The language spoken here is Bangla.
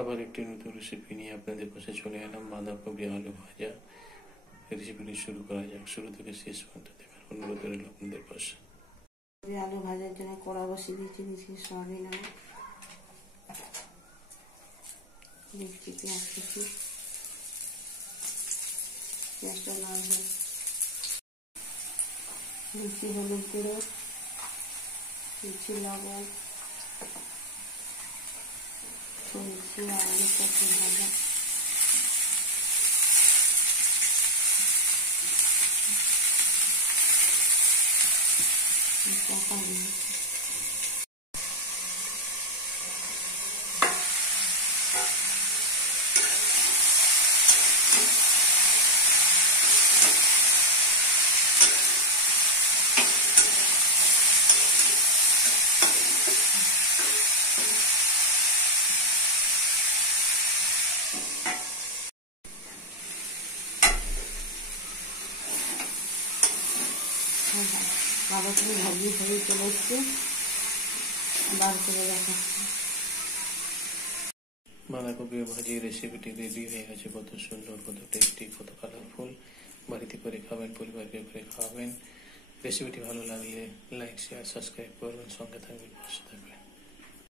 আবার একটি নতুন রেসিপি নিয়ে আপনাদের পাশে চলে এলাম। বাঁধাকপি আলু ভাজা। রেসিপিটি শুরু করা যাক। শুরু থেকে শেষ পর্যন্ত দেখার অনুরোধ রইল আপনাদের পাশে। আলু ভাজার জন্য কড়া বসিয়ে দিয়েছি, সয়াবিন আলু দিচ্ছি, পেঁয়াজ কুচি, পেঁয়াজটা লাল হয়ে দিচ্ছি হলুদ গুঁড়ো, দিচ্ছি লবণ, দিচ্ছি আলু কচি ভাজা, চাপা দিয়ে বাঁধাকপি ভাজি হয়ে চলে এসছে, বার করে দেখাচ্ছি। বাঁধাকপি ভাজি রেসিপিটি রেডি হয়ে গেছে। কত সুন্দর, কত টেস্টি, কত কালারফুল। বাড়িতে করে খাবেন, পরিবারকে করে খাওয়াবেন। রেসিপিটি ভালো লাগলে লাইক, শেয়ার, সাবস্ক্রাইব করবেন, সঙ্গে থাকবেন, পাশে থাকবেন।